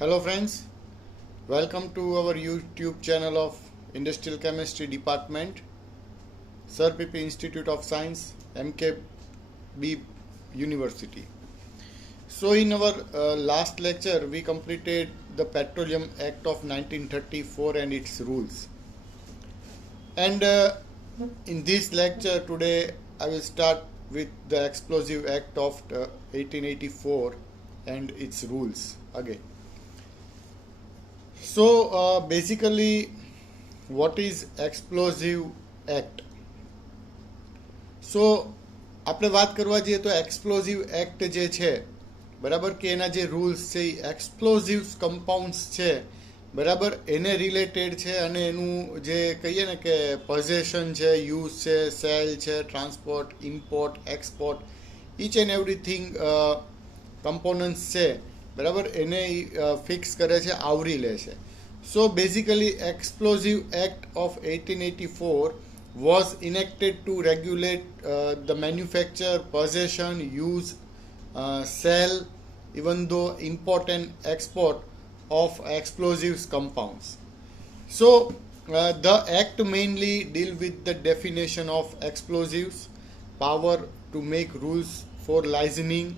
Hello friends, welcome to our YouTube channel of Industrial Chemistry Department, Sir PP Institute of Science, MKB University. So in our last lecture we completed the Petroleum Act of 1934 and its rules. And in this lecture today I will start with the Explosive Act of 1884 and its rules again. So basically, what is Explosive Act? So આપણે વાત કરવા જઈએ તો explosive act જે છે બરાબર કે એના જે રૂલ્સ છે એ એક્સપ્લોઝિવ્સ કમ્પાઉન્ડ્સ છે બરાબર એને રિલેટેડ છે અને એનું જે કહીએ ને કે પોઝેશન છે, યુઝ છે, સેલ છે, transport, import, export, each and everything components છે બરાબર એને ફિક્સ કરે છે, આવરી લે છે. So basically explosive act of 1884 was enacted to regulate the manufacture, possession, use, sale, even though import and export of explosives compounds. So the act mainly deal with the definition of explosives, power to make rules for licensing,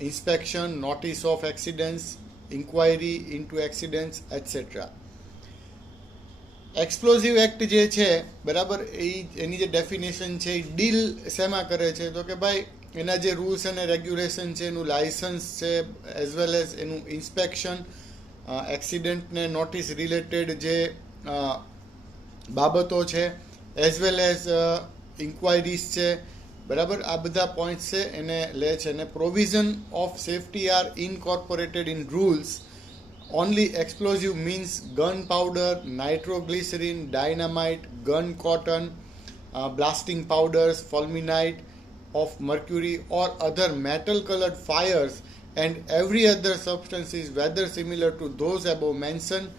inspection, notice of accidents, inquiry into accidents, etc. Explosive act જે છે બરાબર એની જે definition છે એ deal શેમાં કરે છે તો કે ભાઈ એના જે રૂલ્સ અને રેગ્યુલેશન છે એનું લાયસન્સ છે એઝ વેલ એઝ એનું ઇન્સ્પેક્શન, એક્સિડન્ટને નોટિસ રિલેટેડ જે બાબતો છે એઝ વેલ એઝ ઇન્ક્વાયરીઝ છે બરાબર આ બધા પોઈન્ટ્સ છે એને લે છે અને provision of safety are incorporated in rules. Only explosive means gunpowder, nitroglycerin, dynamite, gun cotton, blasting powders, fulminate of mercury or other metal colored fires and every other substances whether similar to those above mentioned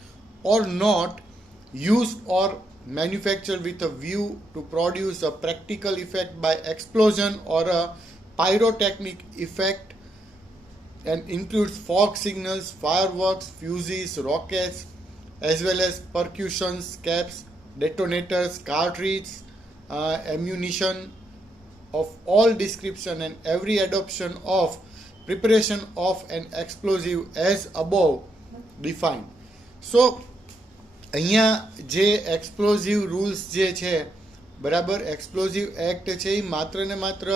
or not used or manufactured with a view to produce a practical effect by explosion or a pyrotechnic effect, and includes fog signals, fireworks, fuses, rockets, as well as percussions, caps, detonators, cartridges, ammunition of all description and every adoption of preparation of an explosive as above defined. So અહીંયા જે explosive rules જે છે બરાબર explosive act છે એ માત્ર ને માત્ર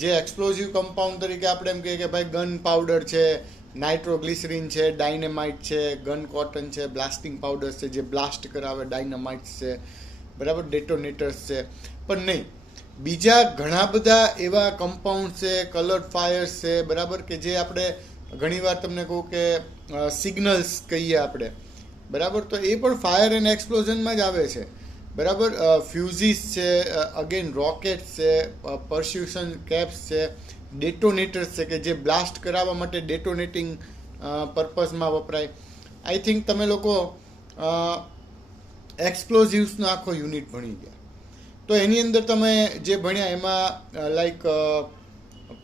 જે એક્સપ્લોઝિવ કમ્પાઉન્ડ તરીકે આપણે એમ કહીએ કે ભાઈ ગન પાવડર છે, નાઇટ્રોગ્લિસરીન છે, ડાયનેમાઇટ છે, ગન કોટન છે, બ્લાસ્ટિંગ પાવડર્સ છે જે બ્લાસ્ટ કરાવે, ડાયનામાઇટ્સ છે બરાબર, ડેટોનેટર્સ છે, પણ નહીં બીજા ઘણા બધા એવા કમ્પાઉન્ડ છે, કલર્ડ ફાયર્સ છે બરાબર કે જે આપણે ઘણીવાર તમને કહું કે સિગ્નલ્સ કહીએ આપણે બરાબર તો એ પણ ફાયર એન્ડ એક્સપ્લોઝનમાં જ આવે છે બરાબર. ફ્યુઝીસ છે, અગેન રોકેટ્સ છે, પરસ્યુશન કેપ્સ છે, ડેટોનેટર્સ છે કે જે બ્લાસ્ટ કરાવવા માટે ડેટોનેટિંગ પર્પઝમાં વપરાય. આઈ થિંક તમે લોકો એક્સપ્લોઝિવ્સનો આખો યુનિટ ભણી ગયા તો એની અંદર તમે જે ભણ્યા એમાં લાઈક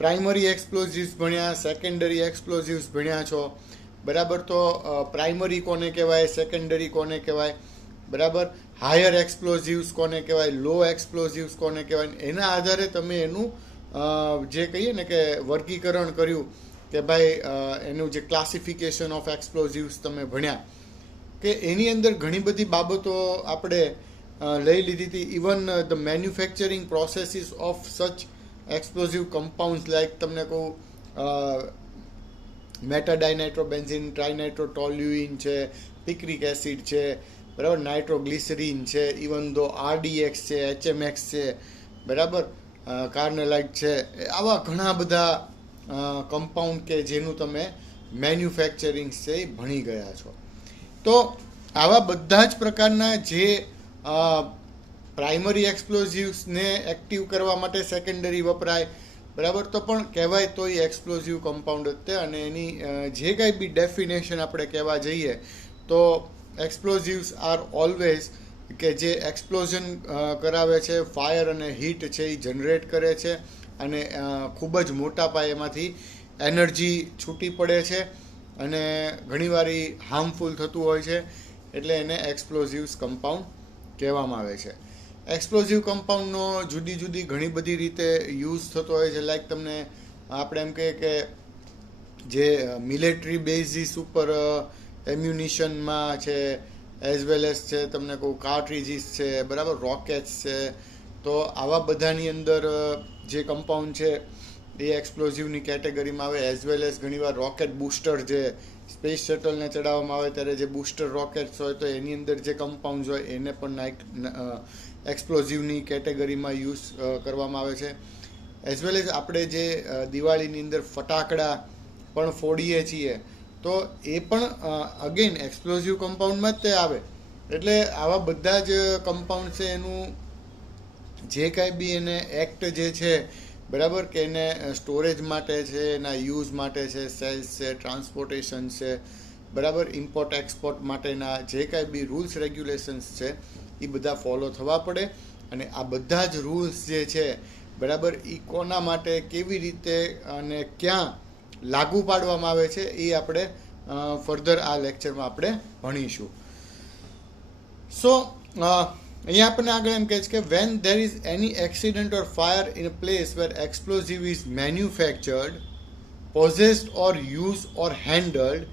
પ્રાઇમરી એક્સપ્લોઝિવ્સ ભણ્યા, સેકન્ડરી એક્સપ્લોઝિવ્સ ભણ્યા છો બરાબર. તો પ્રાઇમરી કોને કહેવાય, સેકન્ડરી કોને કહેવાય બરાબર, હાયર એક્સપ્લોઝિવ્સ કોને કહેવાય, લો એક્સપ્લોઝિવ્સ કોને કહેવાય, એના આધારે તમે એનું જે કહીએ ને કે વર્ગીકરણ કર્યું કે ભાઈ એનું જે ક્લાસિફિકેશન ઓફ એક્સપ્લોઝિવ્સ તમે ભણ્યા કે એની અંદર ઘણી બધી બાબતો આપણે લઈ લીધી હતી. Even the manufacturing processes of સચ એક્સપ્લોઝિવ કમ્પાઉન્ડ્સ લાઈક તમને કહું મેટાડાઇનાઇટ્રોબેન્ઝિન, ટ્રાઇનાઇટ્રોટોલ્યુઇન છે, પિક્રિક એસિડ છે બરાબર, નાઇટ્રોગ્લિસરીન છે, ઇવન ધો આરડીએક્સ છે, એચએમએક્સ છે બરાબર, કાર્નેલાઇટ છે, આવા ઘણા બધા કમ્પાઉન્ડ કે જેનું તમે મેન્યુફેક્ચરિંગ છે એ ભણી ગયા છો. તો આવા બધા જ પ્રકારના જે પ્રાઇમરી એક્સપ્લોઝિવ્સને એક્ટિવ કરવા માટે સેકન્ડરી વપરાય બરાબર તો પણ કહેવાય તો એ એક્સપ્લોઝિવ કમ્પાઉન્ડ જ છે અને એની જે કાંઈ બી ડેફિનેશન આપણે કહેવા જઈએ તો એક્સપ્લોઝિવ્સ આર ઓલવેઝ કે જે એક્સપ્લોઝન કરાવે છે, ફાયર અને હીટ છે એ જનરેટ કરે છે અને ખૂબ જ મોટા પાયે એમાંથી એનર્જી છૂટી પડે છે અને ઘણીવાર એ હાર્મફુલ થતું હોય છે, એટલે એને એક્સપ્લોઝિવ્સ કમ્પાઉન્ડ કહેવામાં આવે છે. એક્સપ્લોઝિવ કમ્પાઉન્ડનો જુદી જુદી ઘણી બધી રીતે યુઝ થતો હોય છે. લાઈક તમને આપણે એમ કહીએ કે જે મિલિટરી બેઝિસ ઉપર એમ્યુનિશનમાં છે, એઝ વેલ એઝ છે તમને કહું કાર્ટ્રીજીસ છે, બરાબર, રોકેટ્સ છે, તો આવા બધાની અંદર જે કમ્પાઉન્ડ છે એ એક્સપ્લોઝિવની કેટેગરીમાં આવે. એઝ વેલ એઝ ઘણીવાર રોકેટ બૂસ્ટર, જે સ્પેસ શટલને ચડાવવામાં આવે ત્યારે જે બૂસ્ટર રોકેટ્સ હોય તો એની અંદર જે કમ્પાઉન્ડ હોય એને પણ એક્સપ્લોઝિવની કેટેગરીમાં યુઝ કરવામાં આવે છે. એઝ વેલ એઝ આપણે જે દિવાળીની અંદર ફટાકડા પણ ફોડીએ છીએ તો એ પણ અગેન એક્સપ્લોઝિવ કમ્પાઉન્ડમાં જ તે આવે. એટલે આવા બધા જ કમ્પાઉન્ડ છે એનું જે કાંઈ બી એને એક્ટ જે છે, બરાબર, કે એને સ્ટોરેજ માટે છે, એના યુઝ માટે છે, સેલ્સ છે, ટ્રાન્સપોર્ટેશન છે, બરાબર, ઇમ્પોર્ટ એક્સપોર્ટ માટેના જે કાંઈ બી રૂલ્સ રેગ્યુલેશન્સ છે એ બધા ફોલો થવા પડે. અને આ બધા જ રૂલ્સ જે છે, બરાબર, એ કોના માટે કેવી રીતે અને ક્યાં લાગુ પાડવામાં આવે છે એ આપણે ફર્ધર આ લેક્ચરમાં આપણે ભણીશું. સો અહીંયા આપણને આગળ એમ કહે છે કે van there is any accident or fire in a place where explosive is manufactured, possessed or used or handled,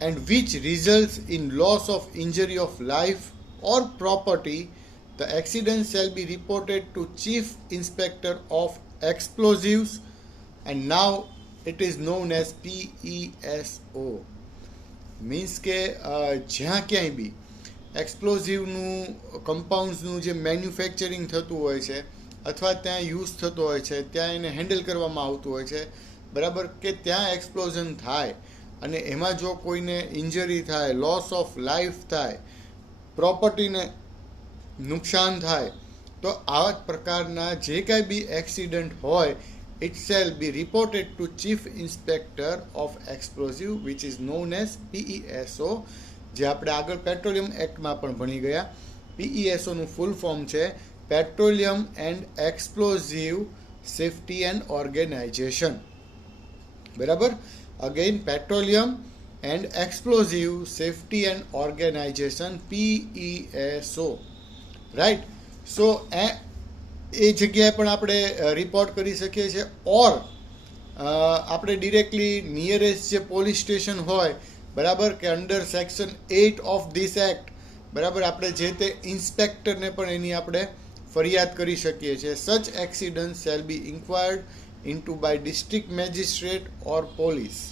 and which results in loss of injury of life or property, the accident shall be reported to Chief Inspector of Explosives, and now it is known as PESO. Means કે જ્યાં ક્યાંય બી એક્સપ્લોઝિવનું કમ્પાઉન્ડ્સનું જે manufacturing થતું હોય છે અથવા ત્યાં use થતો હોય છે, ત્યાં એને હેન્ડલ કરવામાં આવતું હોય છે, બરાબર, કે ત્યાં એક્સપ્લોઝન થાય અને એમાં જો કોઈને ઇન્જરી થાય, લોસ ઓફ લાઈફ થાય, પ્રોપર્ટીને નુકસાન થાય, તો આવા જ પ્રકારના જે કાંઈ બી એક્સિડન્ટ હોય, it shall be reported to Chief Inspector of Explosive, which is known as PESO, જે આપણે આગળ પેટ્રોલિયમ એક્ટમાં પણ ભણી ગયા. PESO નું ફૂલ ફોર્મ છે petroleum and explosive safety and organisation, બરાબર. Again petroleum and explosive safety and organisation, PESO, right. So એ જગ્યાએ પણ આપણે રિપોર્ટ કરી શકીએ છીએ. ઓર આપણે ડિરેક્ટલી નિયરેસ્ટ જે પોલીસ સ્ટેશન હોય, બરાબર, કે under section 8 of this act, બરાબર, આપણે જે તે ઇન્સ્પેક્ટરને પણ એની આપણે ફરિયાદ કરી શકીએ છીએ. Such accident shall be inquired into by district magistrate or police,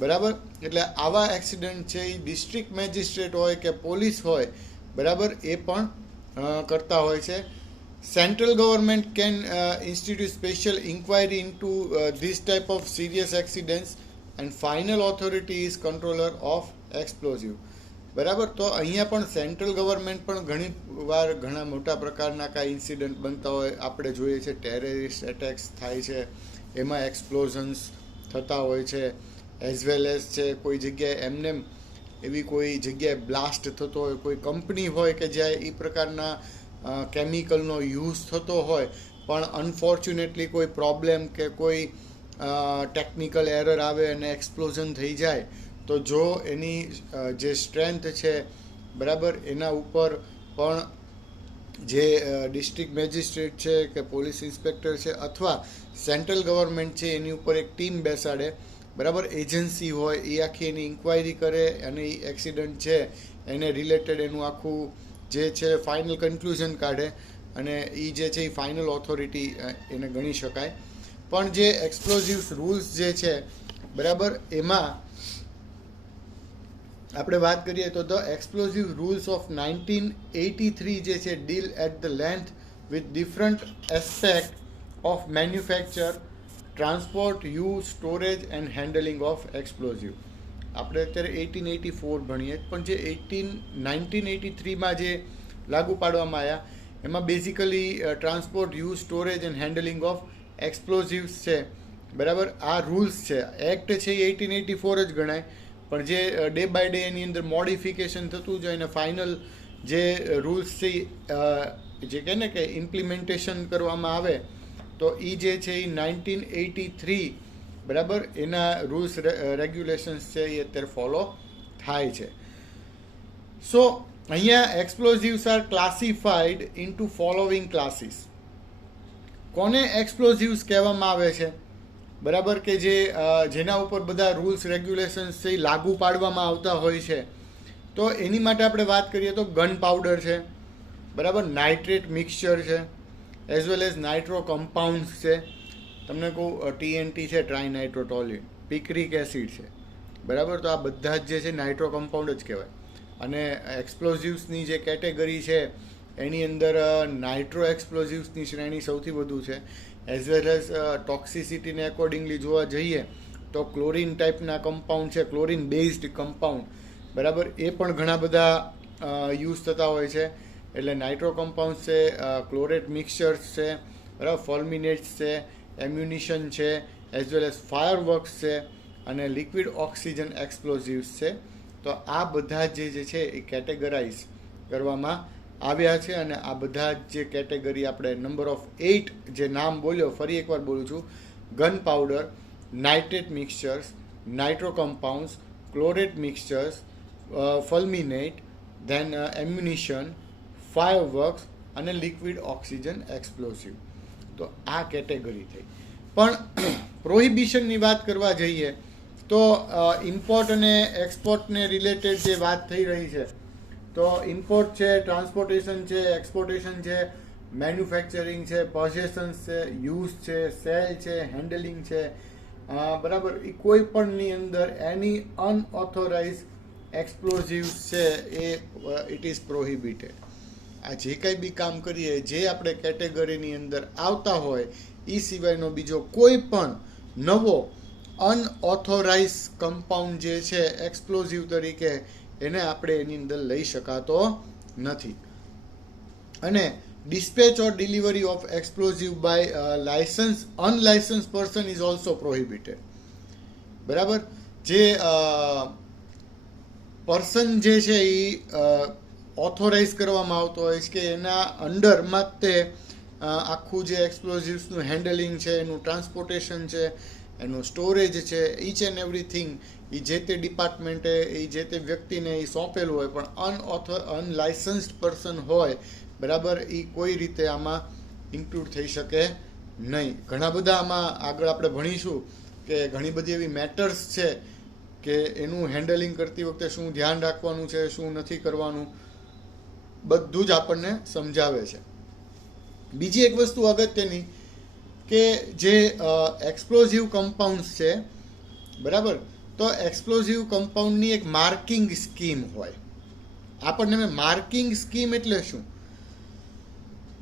બરાબર. એટલે આવા એક્સિડન્ટ છે એ ડિસ્ટ્રિક્ટ મેજિસ્ટ્રેટ હોય કે પોલીસ હોય, બરાબર, એ પણ કરતા હોય છે. Central government can institute special inquiry into this type of serious accidents, and final authority is controller of explosive, બરાબર. તો અહીંયા પણ સેન્ટ્રલ ગવર્મેન્ટ પણ ઘણી વાર ઘણા મોટા પ્રકારના કાંઈ ઇન્સિડન્ટ બનતા હોય, આપણે જોઈએ છે ટેરરિસ્ટ એટેક્સ થાય છે, એમાં એક્સપ્લોઝન્સ થતા હોય છે. એઝ વેલ એઝ છે કોઈ જગ્યાએ એમને એવી કોઈ જગ્યાએ બ્લાસ્ટ થતો હોય, કોઈ કંપની હોય કે જ્યાં એ પ્રકારના કેમિકલનો યુઝ થતો હોય, પણ અનફોર્ચ્યુનેટલી કોઈ પ્રોબ્લેમ કે કોઈ ટેકનિકલ એરર આવે અને એક્સપ્લોઝન થઈ જાય, તો જો એની જે સ્ટ્રેન્થ છે, બરાબર, એના ઉપર પણ જે ડિસ્ટ્રિક્ટ મેજિસ્ટ્રેટ છે કે પોલીસ ઇન્સ્પેક્ટર છે અથવા સેન્ટ્રલ ગવર્મેન્ટ છે એની ઉપર એક ટીમ બેસાડે, બરાબર, એજન્સી હોય, એ આખી એની ઇન્ક્વાયરી કરે અને એ એક્સિડન્ટ છે એને રિલેટેડ એનું આખું જે છે ફાઇનલ કન્ક્લુઝન કાઢે અને એ જે છે એ ફાઇનલ ઓથોરિટી એને ગણી શકાય. પણ જે એક્સપ્લોઝિવ્સ રૂલ્સ જે છે, બરાબર, એમાં આપણે વાત કરીએ તો ધ એક્સપ્લોઝિવ રૂલ્સ ઓફ 1983 જે છે deal at the length with different aspect of manufacture, transport, use, storage and handling of explosive. આપણે અત્યારે 1884 ભણીએ, પણ જે 1983માં જે લાગુ પાડવામાં આવ્યા એમાં basically transport, use, storage and handling of explosives છે, બરાબર, આ રૂલ્સ છે. એક્ટ છે એ 1884 જ ગણાય, પણ જે ડે બાય ડે એની અંદર મોડિફિકેશન થતું જાય અને ફાઇનલ જે રૂલ્સ છે જે કહે ને કે ઇમ્પ્લિમેન્ટેશન કરવામાં આવે, તો એ જે છે એ 1983 બરાબર, એના રૂલ્સ રેગ્યુલેશન્સ છે એ અત્યારે ફોલો થાય છે. સો અહીંયા explosives are classified into following classes. કોને એક્સપ્લોઝિવ્સ કહેવામાં આવે છે? બરાબર, કે જેના ઉપર બધા રૂલ્સ રેગ્યુલેશન્સ છે એ લાગુ પાડવામાં આવતા હોય છે. તો એની માટે આપણે વાત કરીએ તો ગન પાવડર છે, બરાબર, નાઇટ્રેટ મિક્સચર છે, as well as nitro compounds છે. તમને કહું TNT છે, ટ્રાઇનાઇટ્રોટોલ્યુન, પિક્રિક એસિડ છે, બરાબર. તો આ બધા જ જે છે નાઇટ્રો કમ્પાઉન્ડ જ કહેવાય. અને એક્સપ્લોઝિવ્સની જે કેટેગરી છે એની અંદર નાઇટ્રો એક્સપ્લોઝિવ્સની શ્રેણી સૌથી વધુ છે. એઝ વેલ એઝ ટોક્સિસિટીને એકોર્ડિંગલી જોવા જઈએ તો ક્લોરિન ટાઈપના કમ્પાઉન્ડ છે, ક્લોરિન બેઝડ કમ્પાઉન્ડ, બરાબર, એ પણ ઘણા બધા યુઝ થતા હોય છે. એટલે નાઇટ્રો કમ્પાઉન્ડ છે, ક્લોરેટ મિક્સચર્સ છે, બરાબર, ફોલ્મિનેટ્સ છે, એમ્યુનિશન છે, એઝ વેલ એઝ ફાયરવર્ક્સ છે, અને લિક્વિડ ઓક્સિજન એક્સપ્લોઝિવ્સ છે. તો આ બધા જે છે એ કેટેગરાઇઝ કરવામાં આવ્યા છે. અને આ બધા જે કેટેગરી આપણે નંબર ઓફ 8 જે નામ બોલ્યો, ફરી એકવાર બોલું છું: gun powder, nitrate mixtures, nitro compounds, chlorate mixtures, fulminate, then ammunition, fireworks અને લિક્વિડ ઓક્સિજન એક્સપ્લોઝિવ. તો આ કેટેગરી થઈ. પણ પ્રોહિબિશનની વાત કરવા જઈએ તો ઇમ્પોર્ટ અને એક્સપોર્ટને રિલેટેડ જે વાત થઈ રહી છે, તો ઇમ્પોર્ટ છે, ટ્રાન્સપોર્ટેશન છે, એક્સપોર્ટેશન છે, મેન્યુફેક્ચરિંગ છે, પોઝેશન્સ છે, યુઝ છે, સેલ છે, હેન્ડલિંગ છે, બરાબર, એ કોઈ પણની અંદર એની અનઓથોરાઇઝ એક્સપ્લોઝિવ્સ છે એ ઇટ ઇઝ પ્રોહિબિટેડ. આ જે કંઈ બી કામ કરીએ, જે આપણે કેટેગરીની અંદર આવતા હોય એ સિવાયનો બીજો કોઈ પણ નવો અનઓથોરાઇઝ કમ્પાઉન્ડ જે છે એક્સપ્લોઝિવ તરીકે, એને આપણે એની અંદર લઈ શકાતો નથી. અને dispatch or delivery of explosive by unlicensed person is also prohibited. બરાબર, જે પર્સન જે છે એ ઓથોરાઇઝ કરવામાં આવતો હોય છે કે એના અંડરમાં તે આખું જે એક્સપ્લોઝિવ્સનું હેન્ડલિંગ છે, એનું ટ્રાન્સપોર્ટેશન છે, એનું સ્ટોરેજ છે, ઈચ એન્ડ એવરીથિંગ એ જે તે ડિપાર્ટમેન્ટે એ જે તે વ્યક્તિને એ સોંપેલું હોય, પણ અનલાઇસન્સ્ડ પર્સન હોય, બરાબર, એ કોઈ રીતે આમાં ઇન્ક્લુડ થઈ શકે નહીં. ઘણા બધા આમાં આગળ આપણે ભણીશું કે ઘણી બધી એવી મેટર્સ છે કે એનું હેન્ડલિંગ કરતી વખતે શું ધ્યાન રાખવાનું છે, શું નથી કરવાનું, બધું જ આપણને સમજાવે છે. બીજી એક વસ્તુ અગત્યની કે જે એક્સપ્લોઝિવ કમ્પાઉન્ડ્સ છે, બરાબર, તો એક્સપ્લોઝિવ કમ્પાઉન્ડની એક માર્કિંગ સ્કીમ હોય. આપણને માર્કિંગ સ્કીમ એટલે શું?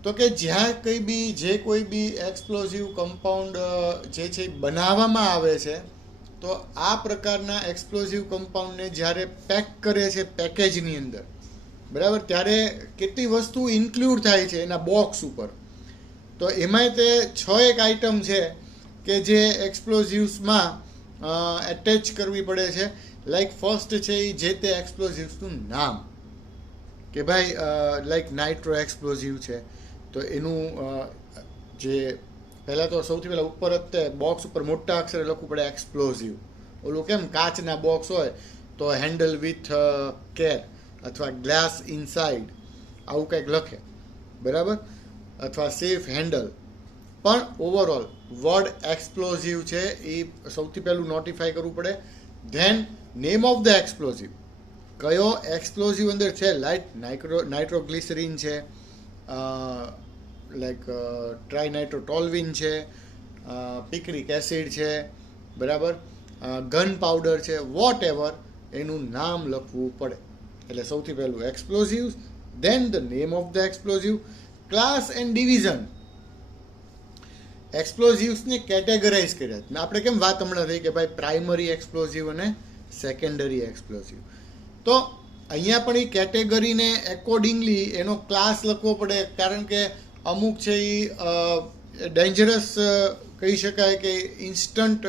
તો કે જ્યાં જે કોઈ બી એક્સપ્લોઝિવ કમ્પાઉન્ડ જે છે બનાવવામાં આવે છે, તો આ પ્રકારના એક્સપ્લોઝિવ કમ્પાઉન્ડને જ્યારે પેક કરે છે પેકેજની અંદર, બરાબર, ત્યારે કેટલી વસ્તુ ઇન્ક્લુડ થાય છે એના બોક્સ ઉપર. તો એમાંય તે 6 એક આઇટમ છે કે જે એક્સપ્લોઝિવ્સમાં એટેચ કરવી પડે છે. લાઈક ફર્સ્ટ છે એ જે તે એક્સપ્લોઝિવ્સનું નામ, કે ભાઈ લાઈક નાઇટ્રો એક્સપ્લોઝિવ છે તો એનું જે પહેલાં તો સૌથી પહેલાં ઉપર જ તે બોક્સ ઉપર મોટા અક્ષરે લખવું પડે એક્સપ્લોઝિવ. ઓલું કેમ કાચના બોક્સ હોય તો હેન્ડલ વિથ કેર અથવા ગ્લાસ ઇનસાઇડ આવું કંઈક લખે, બરાબર, અથવા સેફ હેન્ડલ. પણ ઓવરઓલ વર્ડ એક્સપ્લોઝિવ છે એ સૌથી પહેલું નોટિફાઈ કરવું પડે. Then name of the explosive, કયો એક્સપ્લોઝિવ અંદર છે, લાઈક નાઇટ્રોગ્લિસરીન છે, લાઈક ટ્રાઇનાઇટ્રોટોલ્યુન છે, પિક્રિક એસિડ છે, બરાબર, ગન પાવડર છે, વોટ એવર, એનું નામ લખવું પડે. એટલે સૌથી પહેલું explosives, then the name of the explosive, class and division. એક્સપ્લોઝિવ્સને કેટેગરાઇઝ કર્યા. આપણે કેમ વાત હમણાં થઈ કે ભાઈ પ્રાઇમરી એક્સપ્લોઝિવ અને સેકન્ડરી એક્સપ્લોઝિવ, તો અહીંયા પણ એ કેટેગરીને એકોર્ડિંગલી એનો ક્લાસ લખવો પડે. કારણ કે અમુક છે એ ડેન્જરસ કહી શકાય કે ઇન્સ્ટન્ટ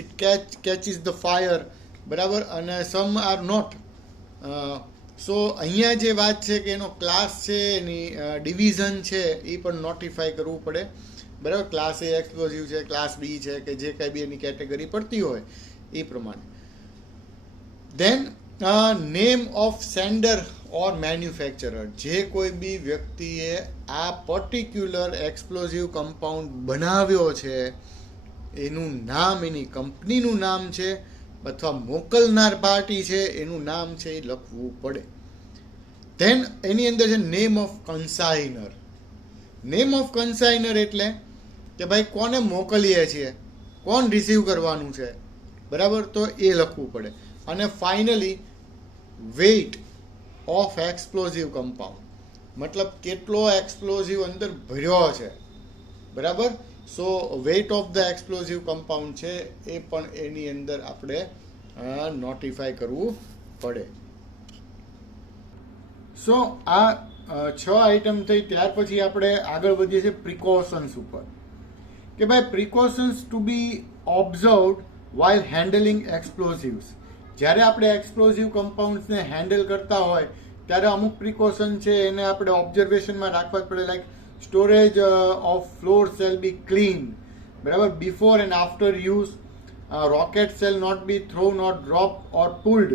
ઇટ કેચિસ ધ ફાયર, બરાબર, અને સમ આર નોટ. સો અહીંયા જે વાત છે કે એનો ક્લાસ છે, એની ડિવિઝન છે, એ પણ નોટિફાઈ કરવું પડે. બરાબર, ક્લાસ એ એક્સપ્લોઝિવ છે, ક્લાસ બી છે, કે જે કાંઈ બી એની કેટેગરી પડતી હોય એ પ્રમાણે. Then name of sender or manufacturer, જે કોઈ બી વ્યક્તિએ આ પર્ટિક્યુલર એક્સપ્લોઝિવ કમ્પાઉન્ડ બનાવ્યો છે એનું નામ, એની કંપનીનું નામ છે, અથવા મોકલનાર પાર્ટી છે એનું નામ છે, એ લખવું પડે. ધેન એની અંદર છે નેમ ઓફ કન્સાઇનર. નેમ ઓફ કન્સાઇનર એટલે કે ભાઈ કોને મોકલીએ છીએ, કોણ રિસીવ કરવાનું છે, બરાબર, તો એ લખવું પડે. અને finally weight of explosive compound, મતલબ કેટલો એક્સપ્લોઝિવ અંદર ભર્યો છે, બરાબર. So weight of the explosive compound છે એ પણ એની અંદર આપણે નોટિફાય કરવું પડે. સો આ 6 આઇટમ થઈ. ત્યાર પછી આપણે આગળ વધીએ છીએ પ્રિકોશન્સ ઉપર, કે ભાઈ પ્રિકોશન્સ ટુ બી ઓબ્ઝર્વડ while handling explosives. જ્યારે આપણે એક્સપ્લોઝિવ કમ્પાઉન્ડ્સને હેન્ડલ કરતા હોય ત્યારે અમુક પ્રિકોશન છે એને આપણે ઓબ્ઝર્વેશનમાં રાખવા જ પડે. Like storage of floor shall be clean, બરાબર, before and after use. Rocket shall not be thrown or drop or pulled,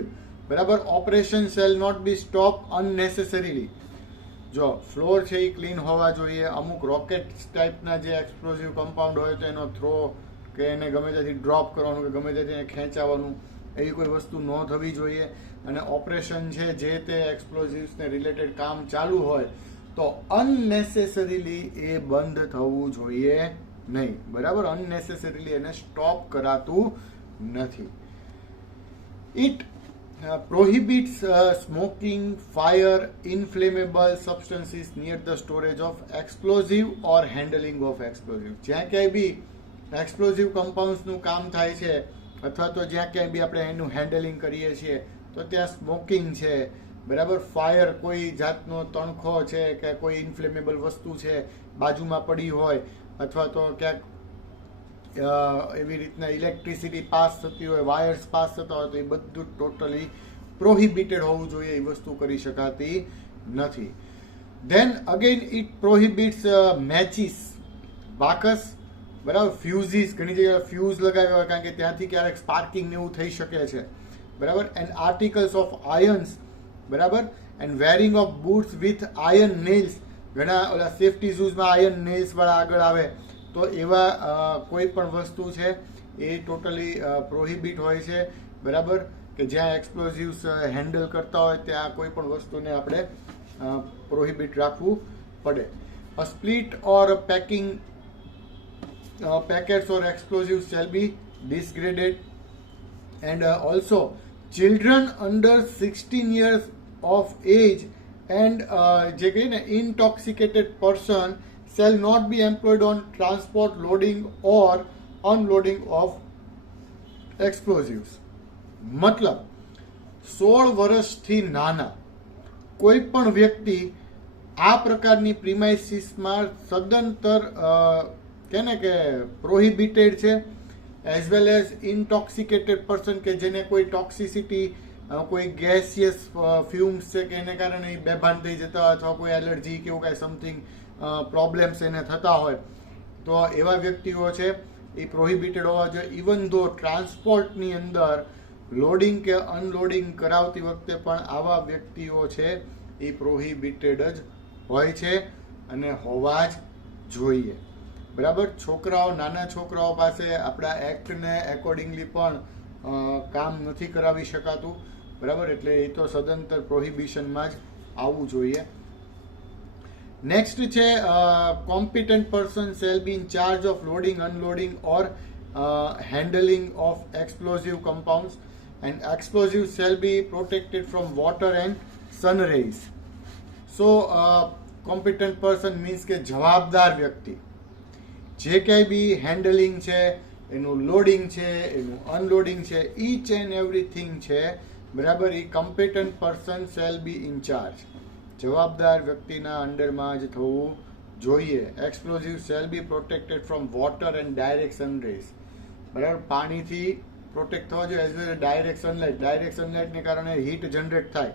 બરાબર. Operation shall not be stop unnecessarily. જો ફ્લોર છે એ ક્લીન હોવા જોઈએ. અમુક રોકેટ ટાઈપના જે એક્સપ્લોઝિવ કમ્પાઉન્ડ હોય તો એનો થ્રો કે એને ગમે ત્યાંથી ડ્રોપ કરવાનું કે ગમે ત્યાંથી એને ખેંચાવાનું, એવી કોઈ વસ્તુ ન થવી જોઈએ. અને ઓપરેશન છે જે તે એક્સપ્લોઝિવ્સને રિલેટેડ કામ ચાલુ હોય તો અનનેસેસરીલી એ બંધ થવું જોઈએ નહીં, બરાબર. અનનેસેસરીલી એને સ્ટોપ કરાતું નથી. It prohibits smoking, fire, inflammable substances near the storage of explosive or handling of explosive. જ્યાં ક્યાંય બી એક્સપ્લોઝિવ કમ્પાઉન્ડ્સનું કામ થાય છે અથવા તો જ્યાં ક્યાંય બી આપણે એનું હેન્ડલિંગ કરીએ છીએ તો ત્યાં સ્મોકિંગ છે, બરાબર, ફાયર, કોઈ જાતનો તણખો છે કે કોઈ ઇન્ફ્લેમેબલ વસ્તુ છે બાજુમાં પડી હોય, અથવા તો ક્યાંક એવી રીતના ઇલેક્ટ્રિસિટી પાસ થતી હોય, વાયર્સ પાસ થતા હોય તો એ બધું ટોટલી પ્રોહિબિટેડ હોવું જોઈએ. એ વસ્તુ કરી શકાતી નથી. ધેન અગેન ઇટ પ્રોહિબિટ્સ મેચિસ, બાકસ, બરાબર, ફ્યુઝીસ, ઘણી જગ્યાએ ફ્યુઝ લગાવ્યા હોય કારણ કે ત્યાંથી ક્યારેક સ્પાર્કિંગ ને એવું થઈ શકે છે, બરાબર. એન્ડ આર્ટિકલ્સ ઓફ આયન્સ, બરાબર. And wearing of boots with iron nails, ઘણા ઓલા સેફટી શૂઝમાં આયર્ન નેલ્સ વાળા આગળ આવે તો એવા કોઈ પણ વસ્તુ છે એ ટોટલી પ્રોહિબિટ હોય છે, બરાબર. કે જ્યાં એક્સપ્લોઝિવ્સ હેન્ડલ કરતા હોય ત્યાં કોઈ પણ વસ્તુને આપણે પ્રોહિબિટ રાખવું પડે. A split or packing packets or explosives shall be disgraded. And also children under 16 years of age and જે કહીએ ને intoxicated person shall not be employed on transport, loading or unloading of explosives. મતલબ 16 વર્ષથી નાના કોઈ પણ વ્યક્તિ આ પ્રકારની પ્રિમાઇસીસમાં સદંતર કે ને કે પ્રોહિબિટેડ છે. એઝ વેલ એઝ ઇન્ટોક્સિકેટેડ પર્સન કે જેને કોઈ ટોક્સિસિટી, કોઈ ગેસિયસ ફ્યુમ્સ છે કે એને કારણે બેભાન થઈ જતા હોય અથવા કોઈ એલર્જી કે એવું કાંઈ સમથિંગ પ્રોબ્લેમ્સ એને થતા હોય તો એવા વ્યક્તિઓ છે એ પ્રોહિબિટેડ હોવા જોઈએ. ઇવન ધો ટ્રાન્સપોર્ટની અંદર લોડિંગ કે અનલોડિંગ કરાવતી વખતે પણ આવા વ્યક્તિઓ છે એ પ્રોહિબિટેડ જ હોય છે અને હોવા જ જોઈએ, બરાબર. છોકરાઓ, નાના છોકરાઓ પાસે આપણા એક્ટને એકોર્ડિંગલી પણ કામ નથી કરાવી શકાતું, બરાબર. એટલે એ તો સદંતર પ્રોહિબિશનમાં જ આવવું જોઈએ. નેક્સ્ટ છે competent person shall be in charge of loading, unloading or handling of explosive compounds and explosive shall be protected from water and sun rays. So competent person means કે જવાબદાર વ્યક્તિ, જે ક્યાંય બી હેન્ડલિંગ છે, એનું લોડિંગ છે, એનું અનલોડિંગ છે, ઈચ એન્ડ એવરીથિંગ છે, બરાબર. A competent person shall be in charge, જવાબદાર વ્યક્તિના અંડરમાં જ થવું જોઈએ. Explosive shall be protected from water and direct sunrays, બરાબર. પાણીથી પ્રોટેક્ટ થવા જોઈએ. As well direct sunlight, direct સનલાઇટને કારણે હીટ જનરેટ થાય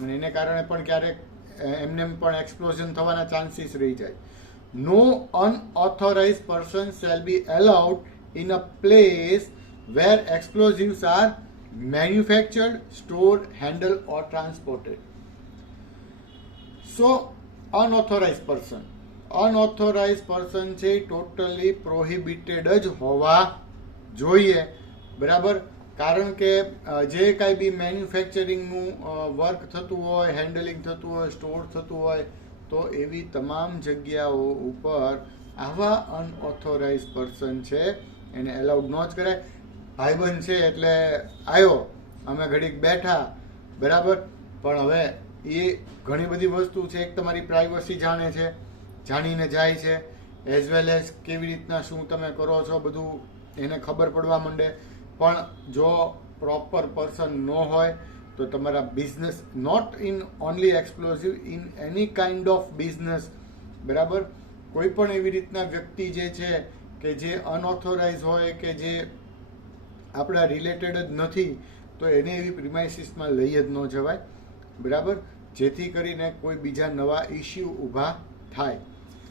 અને એને કારણે પણ ક્યારેક એમને પણ એક્સપ્લોઝન થવાના ચાન્સીસ રહી જાય. No unauthorise person shall be allowed in a place where explosives are manufactured, stored, handled or transported. So, unauthorized person છે ટોટલી પ્રોહિબિટેડ જ હોવા જોઈએ, બરાબર. કારણ કે જે કાંઈ બી મેન્યુફેક્ચરિંગનું વર્ક થતું હોય, હેન્ડલિંગ થતું હોય, સ્ટોર થતું હોય, તો એવી તમામ જગ્યાઓ ઉપર આવા અનઓથોરાઇઝ પર્સન છે એને એલાઉડ ન જ કરાય. ભાઈબંધ છે એટલે આવ્યો, અમે ઘડીક બેઠા, બરાબર, પણ હવે એ ઘણી બધી વસ્તુ છે. એક તમારી પ્રાઇવસી જાણે છે, જાણીને જાય છે, એઝ વેલ એઝ કેવી રીતના શું તમે કરો છો બધું એને ખબર પડવા માંડે. પણ જો પ્રોપર પર્સન ન હોય તો તમારા business, not in only explosive, in any kind of business, બરાબર, કોઈ પણ એવી રીતના વ્યક્તિ જે છે કે જે અનઓથોરાઇઝ હોય કે જે આપણા રિલેટેડ જ નથી, તો એને એવી પ્રિમાઇસીસમાં લઈ જ ન જવાય, બરાબર, જેથી કરીને કોઈ બીજા નવા ઇસ્યુ ઊભા થાય.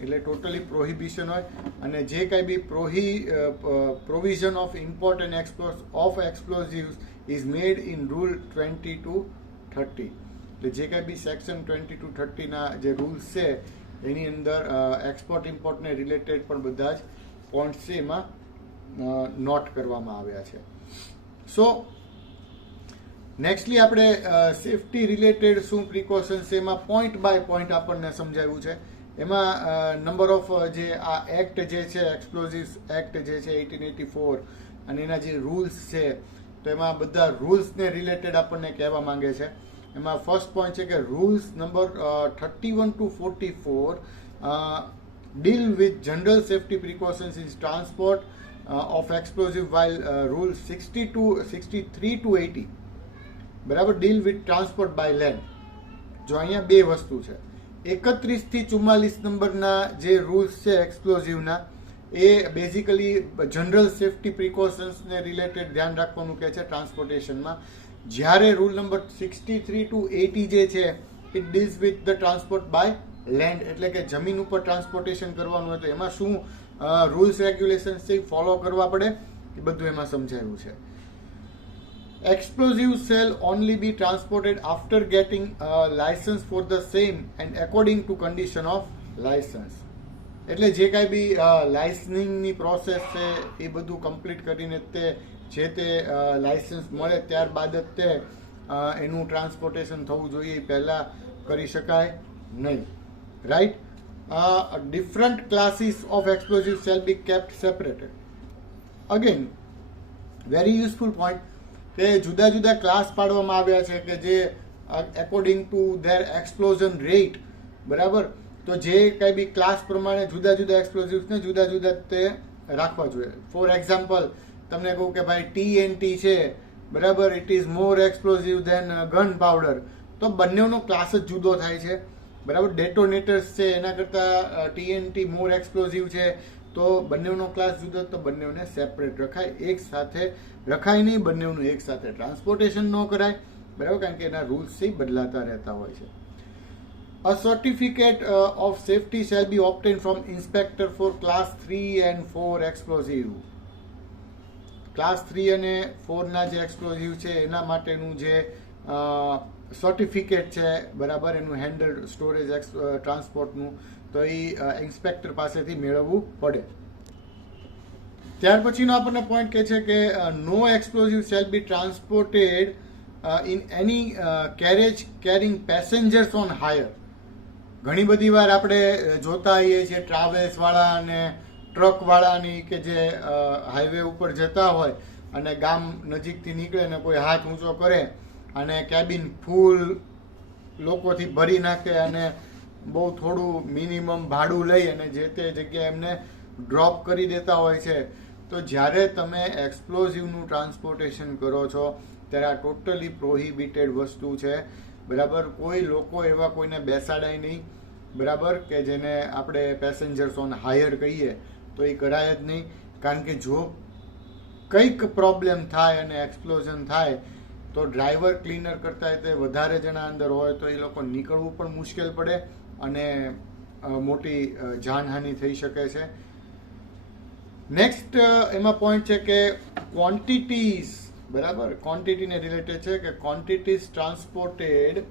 એટલે ટોટલી પ્રોહિબિશન હોય. અને જે કાંઈ બી provision of import and export of explosives is made in rule 2230. એટલે જે કાંઈ બી સેક્શન 2230ના જે રૂલ્સ છે એની અંદર એક્સપોર્ટ ઇમ્પોર્ટને રિલેટેડ પણ બધા જ પોઈન્ટ્સ છે એમાં નોટ કરવામાં આવ્યા છે. સો નેક્સ્ટલી આપણે સેફટી રિલેટેડ શું પ્રિકોશન્સ છે એમાં પોઈન્ટ બાય પોઈન્ટ આપણને સમજાવ્યું છે. એમાં નંબર ઓફ જે આ એક્ટ જે છે, એક્સપ્લોઝિવ્સ એક્ટ જે છે 1884, અને એના જે રૂલ્સ છે, તો એમાં બધા રૂલ્સને રિલેટેડ આપણને કહેવા માંગે છે. એમાં ફર્સ્ટ પોઈન્ટ છે કે rules number 31 to 44 deal with general safety precautions in transport of explosive, while rule 63 to 80, બરાબર, deal with transport by land. જો અહીંયા બે વસ્તુ છે. 31 થી 44 નંબરના જે રૂલ્સ છે એક્સપ્લોઝિવના, એ બેઝિકલી જનરલ સેફટી પ્રિકોશન્સને રિલેટેડ ધ્યાન રાખવાનું કહે છે ટ્રાન્સપોર્ટેશનમાં. જ્યારે રૂલ નંબર 63 to 80 જે છે it deals with the transport by land, એટલે કે જમીન ઉપર ટ્રાન્સપોર્ટેશન કરવાનું હોય તો એમાં શું રૂલ્સ રેગ્યુલેશન્સ છે ફોલો કરવા પડે, એ બધું એમાં સમજાવ્યું છે. Explosives shall only be transported after getting a license for the same and according to condition of license. એટલે જે કાંઈ બી લાઇસનિંગની પ્રોસેસ છે એ બધું કમ્પ્લીટ કરીને તે જે તે લાઇસન્સ મળે ત્યારબાદ જ તે એનું ટ્રાન્સપોર્ટેશન થવું જોઈએ, પહેલાં કરી શકાય નહીં, right. Different classes of explosive shall B kept separated. Again very useful point કે જુદા જુદા ક્લાસ પાડવામાં આવ્યા છે કે જે according to there explosion rate, બરાબર. તો જે કંઈ બી ક્લાસ પ્રમાણે જુદા જુદા એક્સપ્લોઝિવ્સને જુદા જુદા તે રાખવા જોઈએ. ફોર એક્ઝામ્પલ તમને કહું કે ભાઈ TNT છે, બરાબર, it is more explosive than gun powder, તો બંનેનો ક્લાસ જ જુદો થાય છે, બરાબર. ડેટોનેટર્સ છે એના કરતાં TNT મોર એક્સપ્લોઝિવ છે, તો બંનેનો ક્લાસ જુદો, તો બંનેને સેપરેટ રખાય, એક સાથે રખાય નહીં, બંનેનું એક સાથે ટ્રાન્સપોર્ટેશન ન કરાય, બરાબર, કારણ કે એના રૂલ્સ બદલાતા રહેતા હોય છે. A certificate of safety shall be obtained from inspector for class 3 and 4 explosive. Class 3 અને 4 ના જે એક્સપ્લોઝિવ છે એના માટેનું જે સર્ટિફિકેટ છે, બરાબર, એનું હેન્ડલ સ્ટોરેજ ટ્રાન્સપોર્ટનું, તો એ ઇન્સ્પેક્ટર પાસેથી મેળવવું પડે. ત્યાર પછીનો આપણને પોઈન્ટ કહે છે કે no explosive shall be transported in any carriage carrying passengers on hire. ઘણી બધી વાર આપણે જોતા હોઈએ છીએ ટ્રાવેલ્સવાળા અને ટ્રકવાળાની કે જે હાઈવે ઉપર જતા હોય અને ગામ નજીકથી નીકળે ને કોઈ હાથ ઊંચો કરે અને કેબિન ફૂલ લોકોથી ભરી નાખે અને બહુ થોડું મિનિમમ ભાડું લઈ અને જે તે જગ્યાએ એમને ડ્રોપ કરી દેતા હોય છે. તો જ્યારે તમે એક્સપ્લોઝિવનું ટ્રાન્સપોર્ટેશન કરો છો ત્યારે આ ટોટલી પ્રોહિબિટેડ વસ્તુ છે, બરાબર. કોઈ લોકો એવા કોઈને બેસાડાય નહીં, બરાબર, કે જેને આપણે પેસેન્જર્સ ઓન હાયર કહીએ તો એ કરાય જ નહીં. કારણ કે જો કંઈક પ્રોબ્લેમ થાય અને એક્સપ્લોઝન થાય તો ડ્રાઈવર ક્લીનર કરતા તે વધારે જણા અંદર હોય તો એ લોકો નીકળવું પણ મુશ્કેલ પડે અને મોટી જાનહાનિ થઈ શકે છે. નેક્સ્ટ એમાં પોઈન્ટ છે કે ક્વોન્ટિટીઝ, બરાબર, ક્વોન્ટિટીને રિલેટેડ છે કે quantities ટ્રાન્સપોર્ટેડ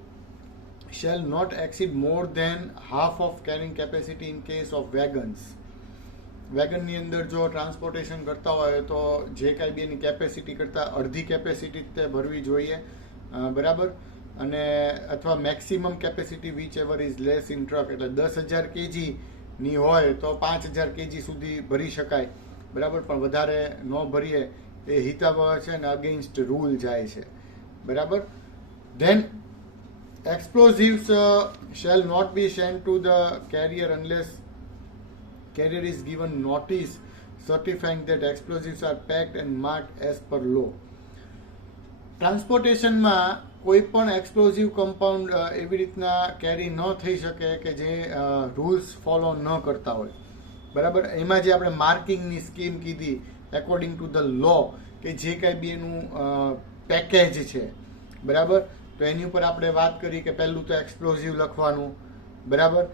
shall not exceed more than half of carrying capacity in case of wagons. વેગનની અંદર જો ટ્રાન્સપોર્ટેશન કરતા હોય તો જે કાંઈ બી એની કેપેસિટી કરતાં અડધી કેપેસિટી તે ભરવી જોઈએ, બરાબર, અને અથવા maximum capacity whichever is less in truck, એટલે 10,000 kgની હોય તો 5,000 kg સુધી ભરી શકાય, બરાબર, પણ વધારે ન ભરીએ એ હિતાવહ છે અને અગેન્સ્ટ રૂલ જાય છે, બરાબર. Then explosives shall not be sent to the carrier unless carrier is given notice certifying that explosives are packed and marked as per law. ટ્રાન્સપોર્ટેશનમાં કોઈ પણ એક્સપ્લોઝિવ કમ્પાઉન્ડ એવી રીતના કેરી ન થઈ શકે કે જે રૂલ્સ ફોલો ન કરતા હોય, બરાબર. એમાં જે આપણે માર્કિંગની સ્કીમ કીધી એકોર્ડિંગ ટુ ધ લો, કે જે કાંઈ બી એનું પેકેજ છે, બરાબર, તો એની ઉપર આપણે વાત કરી કે પહેલું તો એક્સપ્લોઝિવ લખવાનું, બરાબર.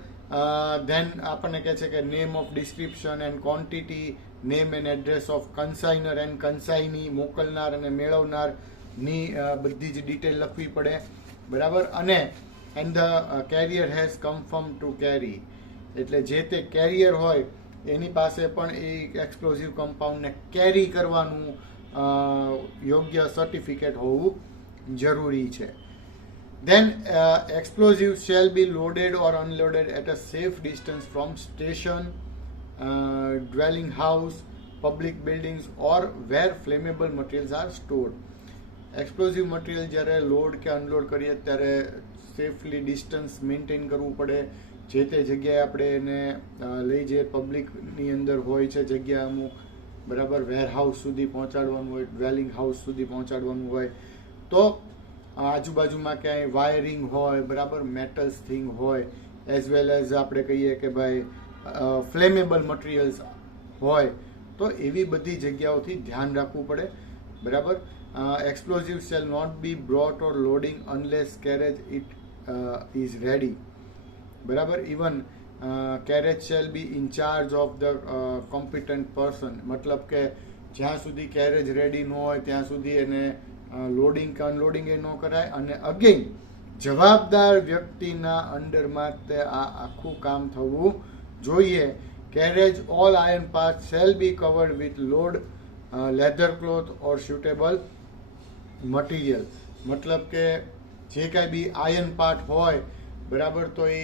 ધેન આપણને કહે છે કે name of description and quantity, name and address of consignor and consignee, મોકલનાર અને મેળવનારની બધી જ ડિટેલ લખવી પડે, બરાબર. અને and the carrier has confirm to carry, એટલે જે તે કેરિયર હોય એની પાસે પણ એ એક્સપ્લોઝિવ કમ્પાઉન્ડને કેરી કરવાનું યોગ્ય સર્ટિફિકેટ હોવું જરૂરી છે. Then explosives shall be loaded or unloaded at a safe distance from station, dwelling house, public buildings or where flammable materials are stored. Explosive material જ્યારે લોડ કે અનલોડ કરીએ ત્યારે સેફલી ડિસ્ટન્સ મેન્ટેન કરવું પડે. જે તે જગ્યાએ આપણે એને લઈ જઈએ, પબ્લિકની અંદર હોય છે જગ્યા અમુક, બરાબર, વેરહાઉસ સુધી પહોંચાડવાનું હોય, ડ્વેલિંગ હાઉસ સુધી પહોંચાડવાનું હોય, તો આજુબાજુમાં ક્યાંય વાયરિંગ હોય, બરાબર, મેટલ્સ થિંગ હોય, એઝ વેલ એઝ આપણે કહીએ કે ભાઈ ફ્લેમેબલ મટીરિયલ્સ હોય, તો એવી બધી જગ્યાઓથી ધ્યાન રાખવું પડે, બરાબર. Explosive shall not be brought or loading unless carriage it is ready, બરાબર. Even carriage shall be in charge of the competent person, મતલબ કે જ્યાં સુધી કેરેજ રેડી ન હોય ત્યાં સુધી એને લોડિંગ કે અનલોડિંગ એ ન કરાય. અને અગેન જવાબદાર વ્યક્તિના અંડરમાં તે આ આખું કામ થવું જોઈએ. Carriage all iron parts shell be covered with load leather cloth or suitable material, મતલબ કે જે કાંઈ બી આયર્ન પાર્ટ હોય, બરાબર, તો એ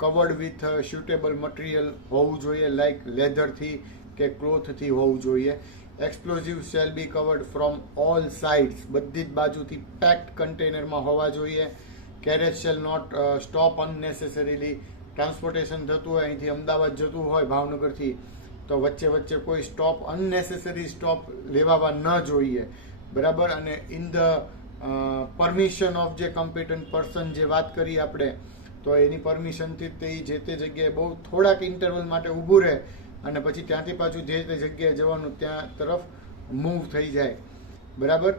કવર્ડ વિથ સુટેબલ મટીરિયલ હોવું જોઈએ, લાઈક લેધરથી કે ક્લોથથી હોવું જોઈએ. Explosive shall be covered from all sides, બધી જ બાજુથી પેક્ડ કન્ટેનરમાં હોવા જોઈએ. Carriage shall not stop unnecessarily, transportation થતું હોય અહીંથી અમદાવાદ જતું હોય ભાવનગરથી, તો વચ્ચે વચ્ચે કોઈ સ્ટોપ અનનેસેસરી સ્ટોપ લેવાવા ન જોઈએ, બરાબર. અને ઇન ધ પરમિશન ઓફ જે કોમ્પિટન્ટ પર્સન જે વાત કરી આપણે, તો એની પરમિશનથી તે જે તે જગ્યાએ બહુ થોડાક ઇન્ટરવલ માટે ઊભું રહે અને પછી ત્યાંથી પાછું જે તે જગ્યાએ જવાનું ત્યાં તરફ મૂવ થઈ જાય, બરાબર.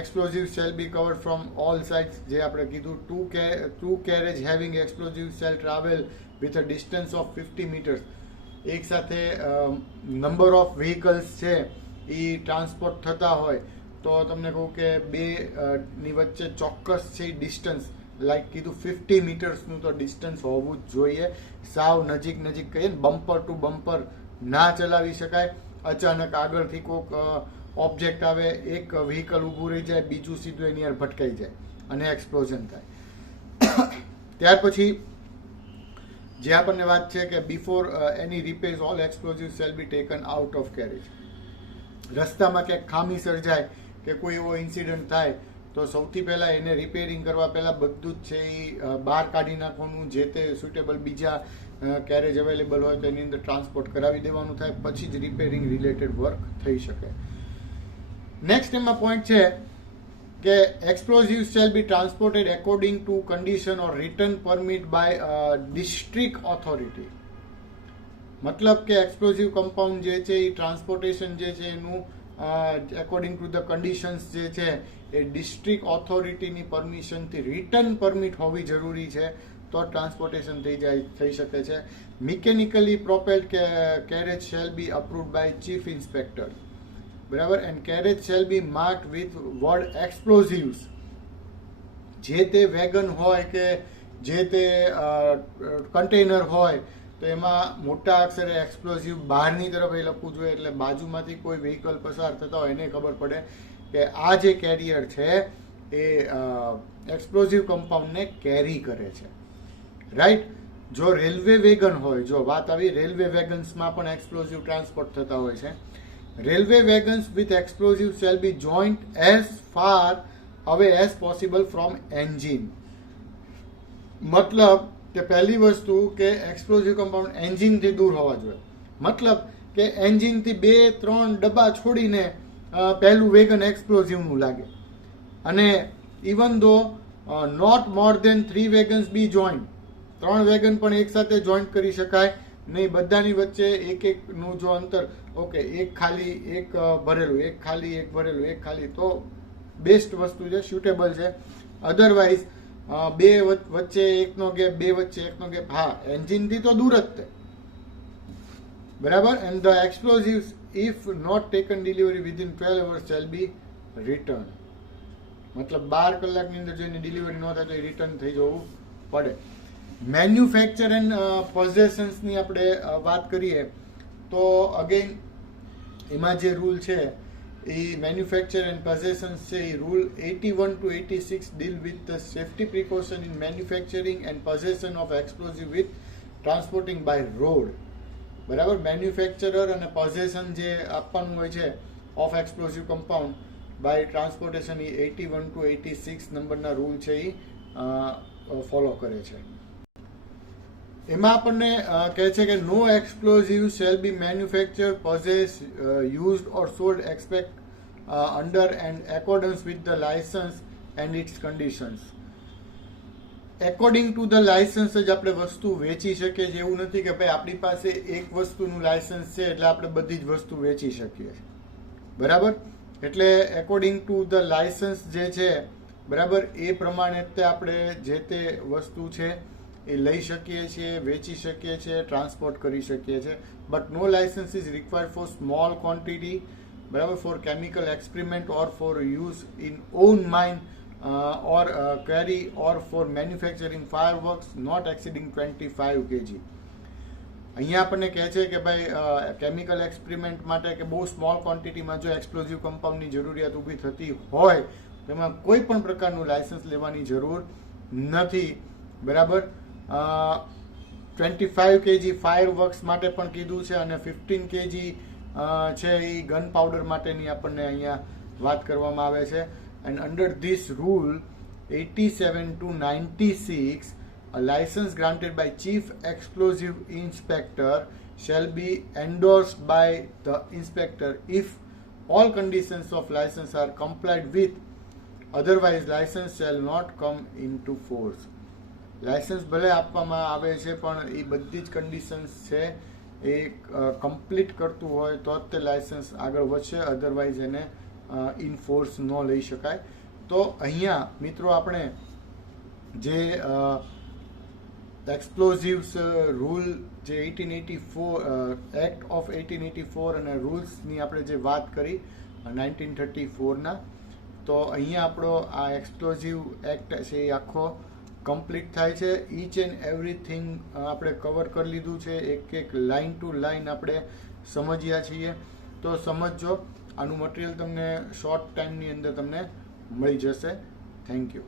Explosive shall be covered from all sides, જે આપણે કીધું. Two carriage having explosive shall travel with a distance of 50 metres, એક સાથે નંબર ઓફ વ્હીકલ્સ છે એ ટ્રાન્સપોર્ટ થતા હોય તો તમને કહું કે બે ની વચ્ચે ચોક્કસ છે ડિસ્ટન્સ, લાઈક કીધું 50 મીટર્સનું તો ડિસ્ટન્સ હોવું જ જોઈએ. સાવ નજીક નજીક કહીએ ને, બમ્પર ટુ બમ્પર ના ચલાવી શકાય. અચાનક આગળથી કોઈક ઓબ્જેક્ટ આવે, એક વ્હીકલ ઊભું રહી જાય, બીજું સીધું એની યાર ભટકાઈ જાય અને એક્સપ્લોઝન થાય. ત્યાર પછી જે આપણને વાત છે કે before any repairs all explosive shall be taken out of carriage. રસ્તામાં ક્યાંક ખામી સર્જાય કે કોઈ એવો ઇન્સિડન્ટ થાય તો સૌથી પહેલાં એને રિપેરિંગ કરવા પહેલાં બધું જ છે એ બહાર કાઢી નાખવાનું, જે તે સુટેબલ બીજા કેરેજ અવેલેબલ હોય તો એની અંદર ટ્રાન્સપોર્ટ કરાવી દેવાનું થાય, પછી જ રિપેરિંગ રિલેટેડ વર્ક થઈ શકે. નેક્સ્ટ એમાં પોઈન્ટ છે કે explosive shall be transported according to condition or return permit by district authority. મતલબ કે એક્સપ્લોઝિવ કમ્પાઉન્ડ જે છે એ ટ્રાન્સપોર્ટેશન જે છે એનું એકોર્ડિંગ ટુ ધ કન્ડિશન્સ જે છે એ ડિસ્ટ્રિક્ટ ઓથોરિટીની પરમિશનથી રિટર્ન પરમિટ હોવી જરૂરી છે, તો ટ્રાન્સપોર્ટેશન થઈ શકે છે. Mechanically propelled carriage shall be approved by chief inspector, બરાબર. And carriage shall be marked with word explosives. જે તે વેગન હોય કે જે તે કન્ટેનર હોય તો એમાં મોટા અક્ષરે એક્સપ્લોઝિવ બહારની તરફ એ લખવું જોઈએ, એટલે બાજુમાંથી કોઈ વ્હીકલ પસાર થતા હોય એને ખબર પડે કે આ જે કેરિયર છે એ એક્સપ્લોઝિવ કમ્પાઉન્ડને કેરી કરે છે, રાઈટ. જો રેલવે વેગન હોય, જો વાત આવી રેલવે વેગન્સમાં પણ એક્સપ્લોઝિવ ટ્રાન્સપોર્ટ થતા હોય છે. Railway wagons with explosive shall be joint as far away as possible from engine. મતલબ કે પહેલી વસ્તુ કે એક્સપ્લોઝિવ કમ્પાઉન્ડ એન્જિનથી દૂર હોવા જોઈએ. મતલબ કે એન્જિનથી 2-3 ડબ્બા છોડીને પહેલું વેગન એક્સપ્લોઝિવનું લાગે. અને even though not more than 3 wagons be joint, 3 wagon પણ એક સાથે જોઈન્ટ કરી શકાય નહીં. બધાની વચ્ચે એકનું જો અંતર, ઓકે, એક ખાલી એક ભરેલું, એક ખાલી એક ભરેલું, એક ખાલી, તો બેસ્ટ વસ્તુ છે, સ્યુટેબલ છે. અધરવાઇઝ બે વચ્ચે એકનો ગેપ, બે વચ્ચે એકનો ગેપ, હા, એન્જિનથી તો દૂર જ તે, બરાબર. And the explosives if not taken delivery within 12 hours shall be return. મતલબ 12 કલાકની અંદર જેની ડિલિવરી ન થાય તો એ રિટર્ન થઈ જવું પડે. મેન્યુફેક્ચર એન્ડ પોઝેશન્સની આપણે વાત કરીએ તો અગેન એમાં જે રૂલ છે એ મેન્યુફેક્ચર એન્ડ પોઝેશન્સ છે, એ rule 81 to 86 deal with the safety precaution in manufacturing and possession of explosive with transporting by road, બરાબર. મેન્યુફેક્ચરર અને પોઝેશન જે આપવાનું હોય છે of explosive compound by transportation, એ 81 to 86 નંબરના રૂલ છે એ ફોલો કરે છે. એમાં આપણને કહે છે કે no explosive shall be manufacture, possess, used or sold expect under and accordance with the licence and its conditions. According to the licence જ આપણે વસ્તુ વેચી શકીએ છીએ. એવું નથી કે ભાઈ આપણી પાસે એક વસ્તુનું લાયસન્સ છે એટલે આપણે બધી જ વસ્તુ વેચી શકીએ, બરાબર. એટલે એકોર્ડિંગ ટુ ધ લાયસન્સ જે છે, બરાબર, એ પ્રમાણે તે આપણે જે તે વસ્તુ છે એ લઈ શકીએ છીએ, વેચી શકીએ છીએ, ટ્રાન્સપોર્ટ કરી શકીએ છીએ. But no licence is required for small quantity, બરાબર, for chemical experiment or for use in on mine or carry or for manufacturing fireworks not exceeding 25 kg. અહીંયા આપણને કહે છે કે ભાઈ કેમિકલ એક્સપેરિમેન્ટ માટે કે બહુ સ્મોલ ક્વોન્ટિટીમાં જો એક્સપ્લોઝિવ કમ્પાઉન્ડની જરૂરિયાત ઊભી થતી હોય તેમાં કોઈ પણ પ્રકારનું લાયસન્સ લેવાની જરૂર નથી, બરાબર. 25 kg ફાયરવર્ક્સ માટે પણ કીધું છે અને 15 kg છે એ ગન પાવડર માટેની આપણને અહીંયા વાત કરવામાં આવે છે. And under this rule 87 to 96, a license granted by Chief Explosive Inspector shall be endorsed by the inspector if all conditions of license are complied with, otherwise license shall not come into force. Licence ભલે આપવામાં આવે છે પણ એ બધી જ conditions છે એ complete કરતું હોય તો જ તે લાયસન્સ આગળ વધશે, અધરવાઇઝ એને ઇનફોર્સ ન લઈ શકાય. તો અહીંયા મિત્રો આપણે જે એક્સપ્લોઝિવ્સ રૂલ જે 1884 એક્ટ ઓફ 1884 અને રૂલ્સની આપણે જે વાત કરી 1934ના, તો અહીંયા આપણો આ એક્સપ્લોઝિવ એક્ટ છે એ આખો કમ્પ્લીટ થાય છે. ઈચ એન્ડ એવરીથિંગ આપણે કવર કરી લીધું છે, એક લાઇન ટુ લાઇન આપણે સમજ્યા છીએ. તો સમજો, આનું મટીરિયલ તમને શોર્ટ ટાઈમની અંદર તમને મળી જશે. Thank you.